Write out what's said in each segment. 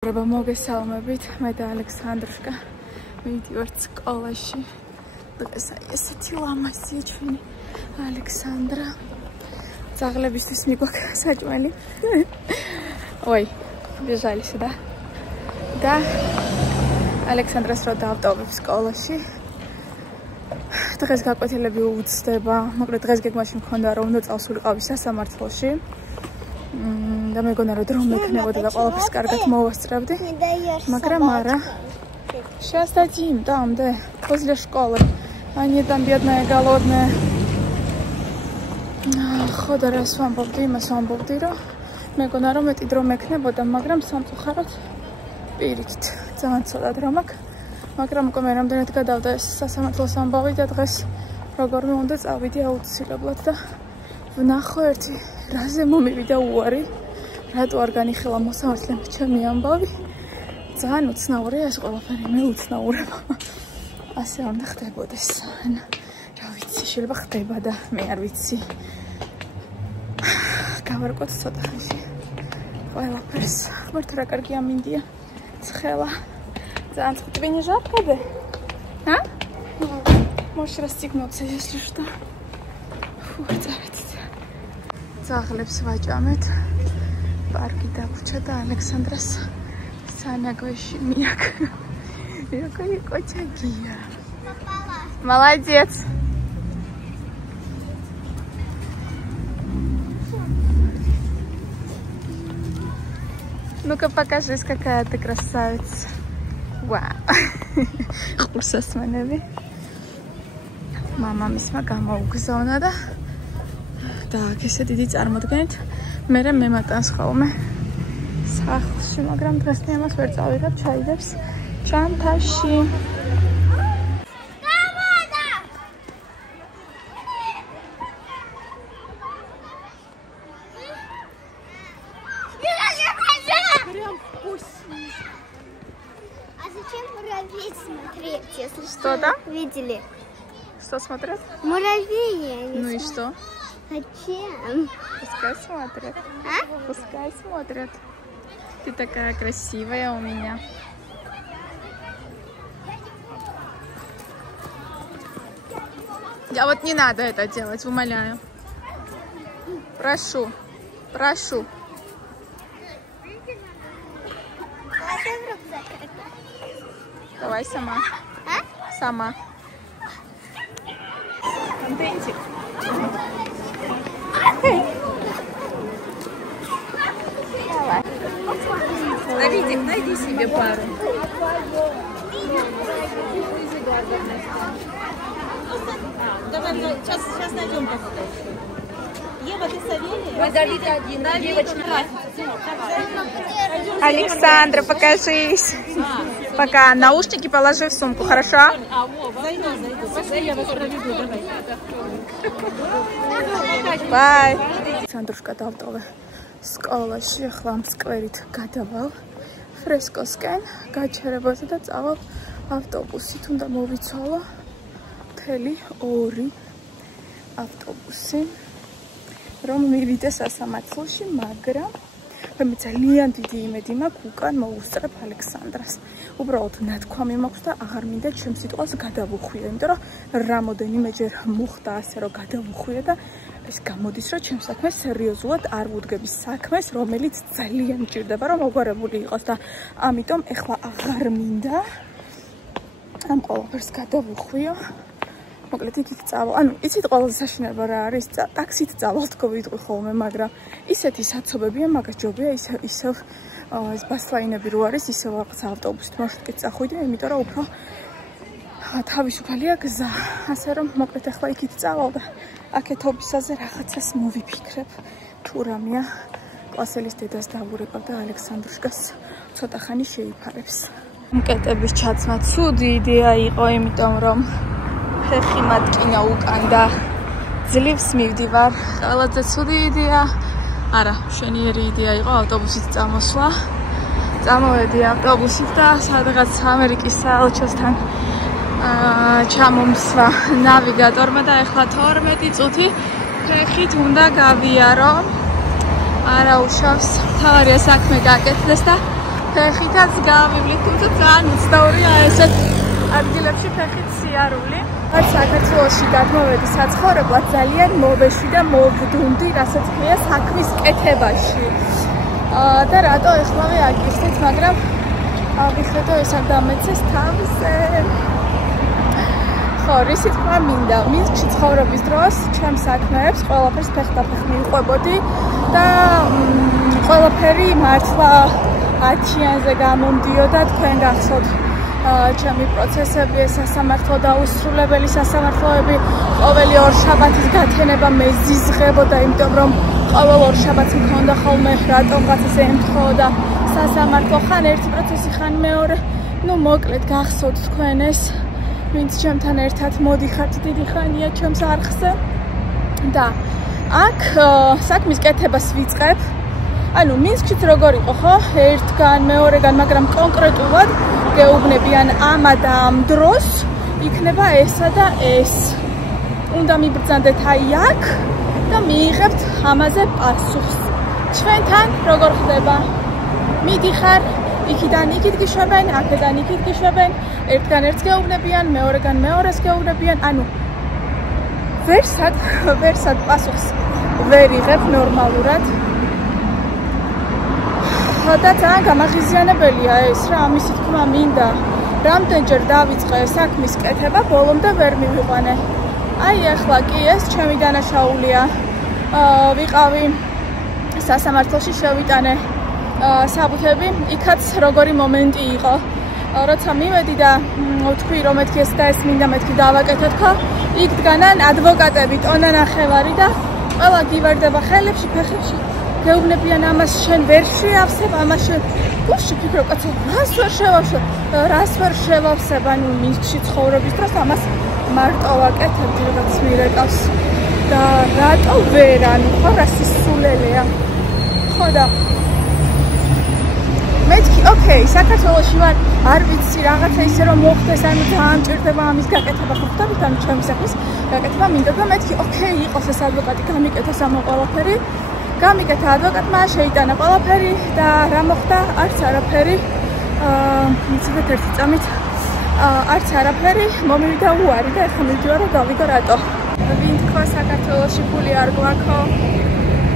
მოგესალმებით, მე და ალექსანდრუშკა მივიდივართ სკოლაში. დღეს ესეთი ლამაზია ჩვენი ალექსანდრა. ძაღლებისთვის მიგვაქვს საჭმელი. ой, бежали сюда. და ალექსანდრას რო დავტოვებ სკოლაში. დღეს გაკვეთილები უცდება, მოკლედ დღეს გეგმაში მქონდა რომ უნდა წავსულიყავი სასამართლოში. და მეგონა რომ დრო მექნებოდა და ყველაფერს კარგად მოვასწრებდი, მაგრამ არა. Сейчас дадим, там, да, возле школы. Они там бедные, голодные. Хода раз ვამბობდი, იმას ვამბობდი, რომ მეგონა რომ მეტი დრო მექნებოდა, მაგრამ სამწუხაროდ პირიქით ძალიან ცოტა დრო მაქვს. მაგრამ უკვე მე რამდენად გადავდა ეს სასამართლოს ამბავი და დღეს როგორმე უნდა წავიდი აუცილებლად და ვნახო ერთი რაზე მომივიდა უარი. რატო არ განიხილა მოსამართლემ ჩემი ამბავი? ძალიან უცნაურია ეს ყველაფერი, მე უცნაურება. ასე უნდა ხდებოდეს. რა ვიცი, შეიძლება ხდება და მე არ ვიცი. გავარკვევთ ცოტა ხანში ყველაფერს. ხმართ რა კარგი ამინდია. ცხელა. ძალიან ტვინი жарко? А? Можешь расстегнуться, если что. Фу, давайте. ძაღლებს ვაჭამეთ. Парки дагуча და ალექსანდრას სანაგვეში მიაკ. Какой котягия. Молодец. Ну-ка покажись, какая ты красавица. Вау. Ხურსასმენები. მამამისმა გამოუგზავნა და აქ ესე დიდი წარმოდგენით მერე მემატანს ხოლმე სახლში, მაგრამ დღეს ამას ვერ წავიღებ, ჩაიდებს ჩანთაში. Что там? Видели? Что смотрят? Муравьи. Ну и что? Зачем? Пускай смотрят. А? Пускай смотрят. Ты такая красивая у меня. А вот не надо это делать, умоляю. Прошу. Прошу. Давай сама. А? Сама. Контентик. Давай. Давидик, найди себе пару. Давай, сейчас найдем кого-то. Ева, ты Савелия? Мы Давид один, да, девочка. Александра, покажись. Пока наушники положи в сумку, хорошо? Зайду. Я вас проведу, давай. Bye. Александрушка დავტოვე სკოლაში, ახლა მწკვრით გადავალ ფრესკოსკენ, გაჩერებაზე და წავალ ავტობუსით. უნდა მოვიცვალო მთელი 2 ავტობუსი, რომ მივიდე სასამართლოში, მაგრამ მე ძალიან დიდი იმედი მაქვს უკან მოუსწრებ ალექსანდრას. უბრალოდ ნათქვამი მაქვს და აღარ მინდა ჩემ სიტყვას გადავუხვიე, იმიტომ რომ რამოდენიმეჯერ მოხდა ასე, რომ გადავუხვიე და ეს გამოდის, რომ ჩემ საქმეს სერიოზულად არ ვუდგები საქმეს, რომელიც ძალიან მჭირდება, რომ მოგვარებული იყოს და ამიტომ ეხლა აღარ მინდა ამ ყველაფერს გადავუხვიო. მოკლედ იქ წავალ. ანუ იცით ყველაზე საშინელება რა არის? ტაქსით წავალ თქო ვიტყვი ხოლმე, მაგრამ ისეთი საცობებია, მაგას ჯობია ისევ ეს ბასლაინები რო არის, ისევ რაღაც ავტობუსით მარშრუტით წახვიდე, იმიტომ რომ უფრო თავისუფალია გზა. ასე რომ მოკლედ ახლა იქით წავალ და აკეთობისაზე რაღაცას მოვიფიქრებ. თუ რამეა კლასელის დედას დავურეკავ და ალექსანდრუშკას ცოტა ხანი შეიფარებს. მკეტების ჩაცმა ცუდი იდეა იყო, იმიტომ რომ ფეხი მატკინა უკან და ძლივს მივდივარ. ყველაზე ცუდი იდეა, არა, მშვენიერი იდეა იყო ავტობუსით წამოსვლა. წამოვედი ავტობუსით და სადღაც ამერიკის საელჩოსთან ჩამომსვა ნავიგატორმა და ეხლა 12 წუთი ფეხით უნდა გავიარო. არა უშავს, თავარია საქმე გაკეთდეს და ფეხითაც გავივლით, თუმცა ძალიან უცნაურია ესეთ ადგილებში ფეხით სიარული. საქართველოში გადმოვედი საცხოვრებლად ძალიან მოვეშვი და მოვდუნდი, რასაც ქვია საქმის კეთებაში. და რატო ეხლავე აგიხსნით, მაგრამ ვიხედო ეს არ დამეცეს თავზე. ხო, რისი თქვა მინდა, მინსკში ცხოვრობის დროს ჩემს საქმეებს ყველაფერს ფეხდაფეხ მივყვებოდი და ყველაფერი მართლა 10-იანზე გამომდიოდა, თქვენ გახსოვთ ჩემი პროცესები, სასამართლო დაუსრულებელი სასამართლოები, ყოველი ორშაბათის გათენება მეზიზღებოდა, იმიტომ რომ ყოველ ორშაბათს მქონდა ხოლმე რატომღაც ესე ემთხოვოდა სასამართლო, ხან ერთი პროცესი, ხან მეორე. ნუ მოკლედ გახსოვთ თქვენ ეს, ვინც ჩემთან ერთად მოდიხართ დიდი ხანია ჩემს არხზე. და აქ საქმის კეთებას ვიწყებ. ანუ მინსკშიც როგორ იყო, ხო? ერთგან, მეორეგან, მაგრამ კონკრეტულად გეუბნებიან ამა და ამ დროს იქნება ესა და ეს. უნდა მიბრძანდეთ აი აქ და მიიღებთ ამაზე პასუხს. ჩვენთან როგორ ხდება? მიდიხარ, იქიდან იქით გიშვებენ, აქედან იქით გიშვებენ, ერთგან ერთს გეუბნებიან, მეორეგან მეორეს გეუბნებიან, ანუ ვერსად პასუხს ვერ იღებ ნორმალურად. და ძალიან გამაღიზიანებელია ეს რა, ამისი თქმა მინდა. რამდენჯერ დავიწყე საქმის კეთება, ბოლომდე ვერ მივიყვანე. აი ახლა კი ეს ჩემი დანაშაულია. ვიყავი სასამართლოში, შევიტანე საბუთები, იქაც როგორი მომენტი იყო. როცა მივედი და ვთქვი რომ მეთქი ეს და ეს მინდა მეთქი დავაკეთოთ, ხო? იქ დგანან ადვოკატები, ტონა ნახევარი და ყველა გივარდება ხელებში, ფეხებში. გეუბნებიან ამას შენ ვერ შეავსებ, ამას შენ გუშინ ფიქრობ, კაცო, რას ვერ შევავსებ, ანუ მინსკში ცხოვრობის დროს ამას მარტო ვაკეთებდი, რაღაც მირეკავს. და რატო ვერ, ანუ ხო რა სისულელეა. ხო და მეთქი, ოკეი, საქართველოში ვარ, არ ვიცი რაღაცა ისე რომ მოხდეს, ანუ ძალიან მჭირდება ამის გაკეთება, ხო ხვდებით, ანუ ჩემი საქმის გაკეთება მინდა და მეთქი, ოკეი, იყოს ეს ადვოკატი, გამიკეთოს ამ ყველაფერი. გამიკეთა ადვოკატმა, შეიტანა ყველაფერი და რა მოხდა? არც არაფერი. მიცოდეთ ერთი წამით. არც არაფერი, მომივიდა უარი და ეხლა მივიდივარ რომ გავიგო რატო. ვინ თქვა საქართველოში ფული არ გვაქვს?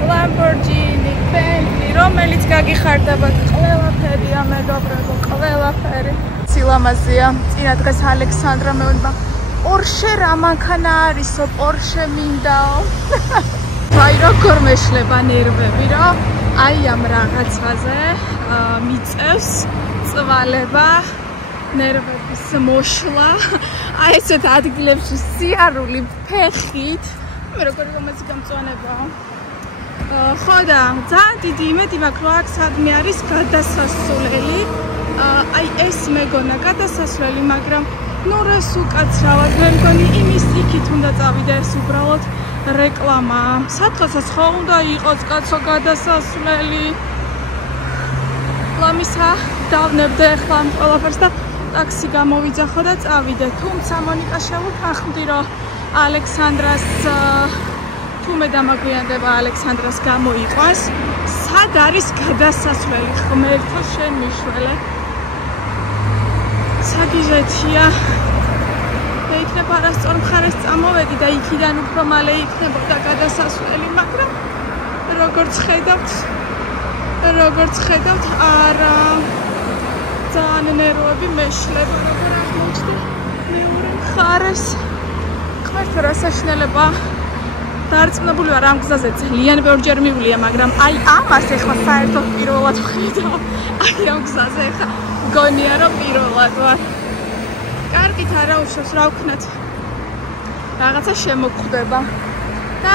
Lamborghini, Bentley, რომელიც გაგიხარდებათ ყველაფერია, მეგობრებო, ყველაფერი. სილამაზეა. წინა დღეს ალექსანდრა მეუბნება, Porsche რა მანქანა არისო, Porsche მინდაო. აი როგორ მეშლება ნერვები, რომ აი ამ რაღაცაზე მიწევს წვალება, ნერვების მოშლა, აი ესეთ ადგილებში სიარული ფეხით, მე როგორი მომეცი გამწვანებაა. ხო და ძალიან დიდი იმედი მაქვს, რომ აქ სადმე არის გადასასვლელი, აი ეს მეგონა გადასასვლელი, მაგრამ ნუ რას უკაცრავად, მე მგონი იმის იქით უნდა წავიდე ეს უბრალოდ რეკლამა. სადღაცაც ხო უნდა იყოს კაცო გადასასვლელი. ლამისა დავნებდე ახლა ამ ყველაფერს და ტაქსი გამოვიძახო და წავიდე. თუმცა მონიკა შევუთანხმდი, რომ ალექსანდრას თუ მე დამაგვიანდება ალექსანდრას გამოიყვას. სად არის გადასასვლელი? ღმერთო შენ მიშველე. საგიჟეთია. იქნება არასწორ მხარეს წამოვედი და იქიდან უფრო მალე იქნებოდა გადასასვლელი, მაგრამ როგორც ხედავთ, არა ძალიან ნერვები მეშლება, როგორ აღმოჩნდა მეორე მხარეს. ღმერთო რა საშინელება. დარწმუნებული ვარ ამ გზაზე ძალიან ბევრჯერ მივვლია, მაგრამ აი ამას ეხლა საერთოდ პირველად ვხედავ. აი ამ გზაზე ეხლა მგონია რომ პირველად ვარ. კარგით არა უშავს რა ვქნათ. რაღაცა შემოგხვდება. და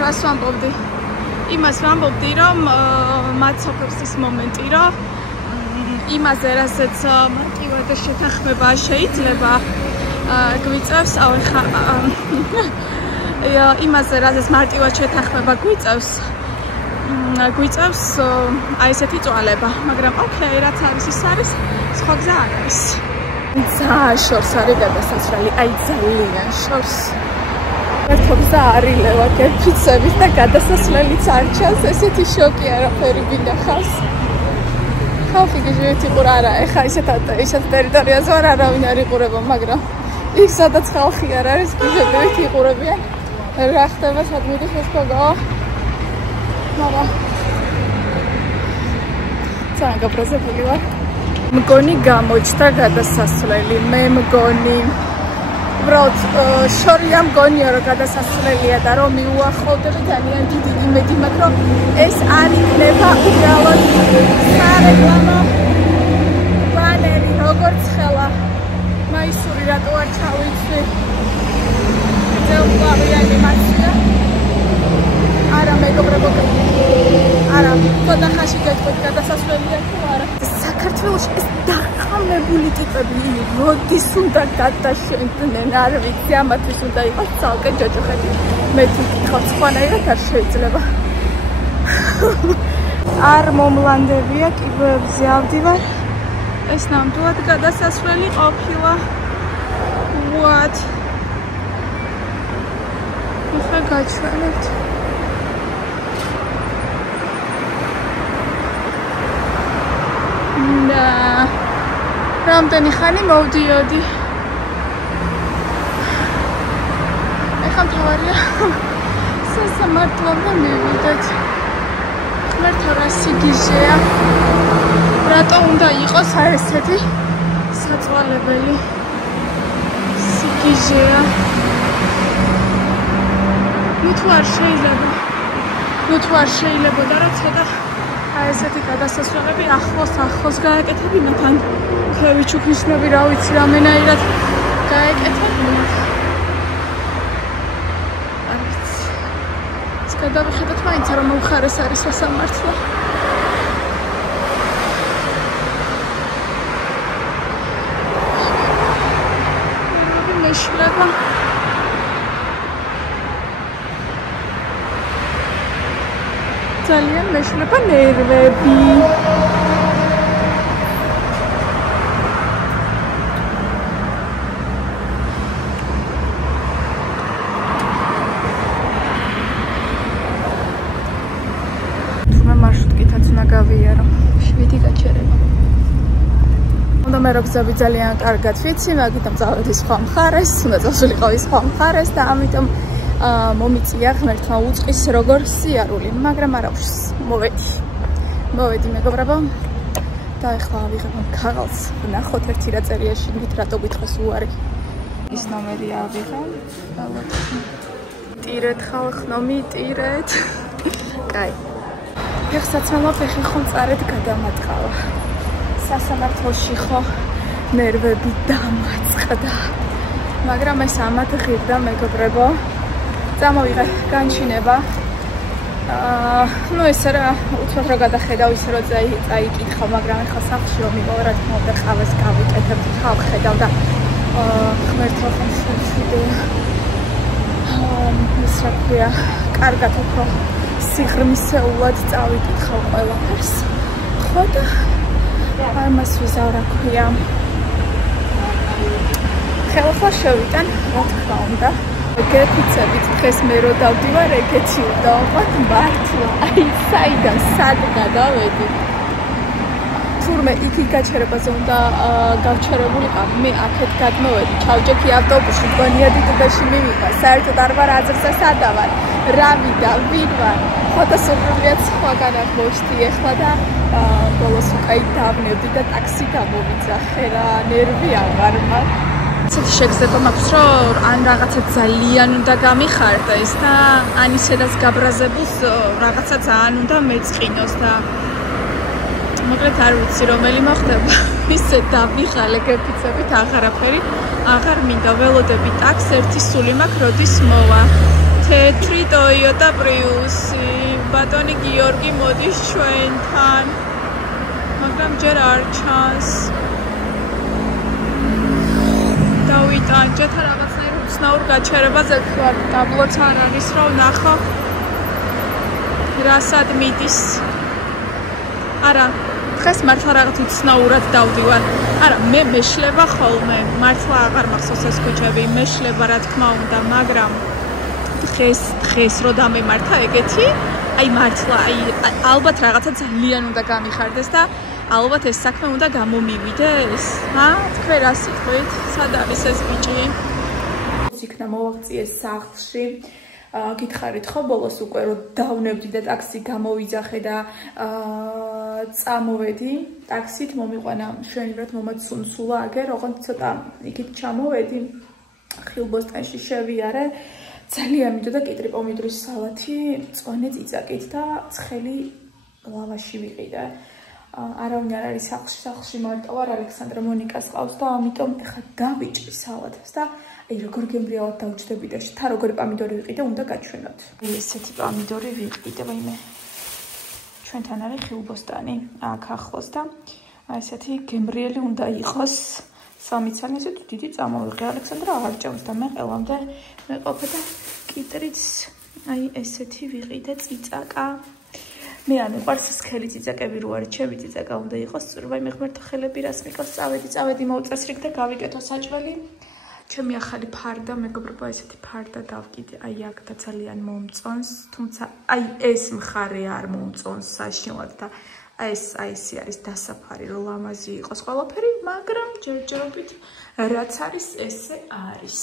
რას ვამბობდი? იმას ვამბობდი, რომ მაცოფებს ის მომენტი, რომ იმაზე, რასაც მარტივად შეთანხმება შეიძლება გვიწევს, ახლა იმაზე, რასაც მარტივად შეთანხმება გვიწევს აი ესეთი წვალება, მაგრამ ოკეი, რაც არის ის არის, სხვა გზა არ არის. ძალიან შორს არის გადასასვლელი, აი ძალიან შორს. ერთობსა არილევა გეფიცების და გადასასვლელიც არ ჩანს, ესეთი შოკი არაფერი მინახავს. ხალხი გიჟით იყურა არა, ეხა ისეთ ტერიტორიაზე არ არავინ არ იყურება, მაგრამ იქ სადაც ხალხი არ არის, გიჟებით იყურებიან. რა ხდება, სად მიდის ეს გოგო? მama. ძალიან გაბრაზებული ვარ. მგონი გამოჩნდა გადასასვლელი, მე მგონი უბრალოდ შორია მგონია რომ გადასასვლელია და რომ მიუახლოვდები ძალიან დიდი იმედი მაქვს რომ ეს არ იქნება უბრალოდ სარეკლამო ბანერი როგორც ხელა მაისური რატო არ ჩავიცვლი ძელყავი ანიმაცია არა მეგობრებო არა ცოტა ხანში გეტყვით გადასასვლელია თუ არა საქართველოში ეს დახამებული ტიპები როდის უნდა გადაშენდნენ არ ვიცი ამათვის უნდა იყოს ცალკე ჯოჯოხეთი მე თუ ვკითხავ სხვანაირად არ შეიძლება არ მომლანდებია კიბოებზე ავდივარ ეს ნამდვილად გადასასვლელი ყოფილა what ეხლა გაჩვენებთ და რამდენი ხანი მოვდიოდი ეხლა მთავარია სასამართლომდე მივიდეთ ღმერთო რა სიგიჟეა რატო უნდა იყოს აი ესეთი საწვალებელი სიგიჟეა ნუ თუ არ შეიძლება და რა ცოტა აი ესეთი გადასასვლელები ახლოს გაეკეთებინათ თან ქვევიჩუქნიშნები რა ვიცი რამენაირად გაეკეთებინათ არ ვიცი ეს გადავიხედოთ მაინც რომ მომხარეს არის სასამართლო მეშლება ძალიან მეშლება ნერვები თუმცა მარშრუტკითაც უნდა გავიარო 7 გაჩერება უნდა მე როგზები ძალიან კარგად ვიცი მაგიტომ წავედი სხვა მხარეს უნდა წავსულიყავი სხვა მხარეს და ამიტომ მომიწია ღმერთმა უწყის როგორ სიარული, მაგრამ არ აქვს მოვედი მეგობრებო და ეხლა ავიღებ ქაღალდს ვნახოთ ერთი რა წერია შიგნით რატო გითხრას უარი ის ნომერი ავიღებ ალბათ ტირეთ ხალხნომი ტირეთ კაი ფეხსაცმელო ფეხი ხომ წარეთ გადამატყავა სასამართლოში ხო ნერვები დამაწყდა მაგრამ ეს ამათ ღირდა მეგობრებო წამოვიღე განჩინება ну ეს რა უცბად რა გადახედავ ისე რომ წაიკითხავ მაგრამ ახლა სახლში რომ მიყოლა რა თქმა უნდა ყავას გავიკეთებ ხალხ ხედავ და ღმერთო ხომ შეიძლება ის რა ქვია კარგად უფრო სიღრმისეულად წავიკითხავ ყველაფერს ხო და ამას ვიზავ რა ქვია ხელახლა შევიტან რა თქმა უნდა გეფიცებით დღეს მე რო დავდივარ ეგეთი უნდა ვყოთ მართლა აი საიდან სად გადავედი თურმე იქ გაჩერებაზე უნდა გავჩერებულიყავ მე აქეთ გადმოვედი ჩავჯექი ავტობუსში გონია დიდუბეში მივიდა საერთოდ არ ვარ აზრსა სადა ვარ რა ვიდა ვინ ვარ ხოდა სურვილიაც სხვაგანაც მოჩდი ეხლა და ბოლოს უკაი დავნევდი და ტაქსი გამოვიძახე რა ნერვი აღარ მაქვს ცოტა შეგზება მაქვს რომ ან რაღაცა ძალიან უნდა გამიხარდეს და ან ისედაც გაბრაზებულს რაღაცა ძალიან უნდა მეწყინოს და მოკლედ არ ვიცი რომელი მოხდება ისე დავიღალე გეფიცებით აღარაფერი აღარ მინდა ველოდები ტაქს ერთი სული მაქვს როდის მოვა თეთრი Toyota Prius-ი ბატონი გიორგი მოდის ჩვენთან მაგრამ ჯერ არ ჩანს დავიტანჯეთ რაღაცნაირ უცნაურ გაჩერებაზე ვარ ტაბლოც არ არის რომ ვნახო რასად მიდის არა დღეს მართლა რაღაც უცნაურად დავდივარ არა მე მეშლება ხოლმე მართლა აღარ მახსოვს ეს ქუჩები მეშლება რა თქმა უნდა მაგრამ დღეს რო დამემართა ეგეთი აი მართლა აი ალბათ რაღაცა ძალიან უნდა გამიხარდეს და ალბათ ეს საქმე უნდა გამომივიდეს? თქვენ რა სიტყვით? სად არის ეს ბიჭი? იქნა მოვაღწიეს სახლში. გითხარით ხო ბოლოს უკვე რომ დავნებდი და ტაქსი გამოვიძახე და წამოვედი ტაქსით მომიყვანა მშვენივრად მომაც სუნსულა აგერ ოღონდ ცოტა იქით ჩამოვედი ხილბოსტანში შევიარე ძალიან მინდოდა კიტრი პომიდორის სალათი მწვანე წიწაკით და ცხელი ლავაში ვიყიდე არავინ არ არის სახლში მარტო ვარ ალექსანდრა მონიკას ყავს და ამიტომ ეხლა დავიჭრი სალათს და აი როგორ გემრიალად დავჭდები და თა როგორი პომიდორი ვიყიდე უნდა გაჩვენოთ ესეთი პომიდორი ვიყიდე ვაიმე ჩვენთან არის ხილბოსტანი აქ ახლოს და აი ესეთი გემრიელი უნდა იყოს სამიცანი ესეთი დიდი წამოვიღე ალექსანდრა არ ჭამს და მე ყველამდე მეყოფე და კიტრიც აი ესეთი ვიყიდე წიწაკა მე არ მიყვარს სქელი წიწაკები რო არის ჩემი წიწაკა უნდა იყოს სწორბაი მე ღმერთო ხელები რას მიყავს წავედი მოვწესრიგ და გავიკეთო საჭველი ჩემი ახალი ფარდა მეგობრებო ესეთი ფარდა დავკიდე აი აქ და ძალიან მომწონს თუმცა აი ეს მხარე არ მომწონს საშინლად და აი ეს არის დასაფარი რომ ლამაზი იყოს ყველაფერი მაგრამ ჯერჯერობით რაც არის ესე არის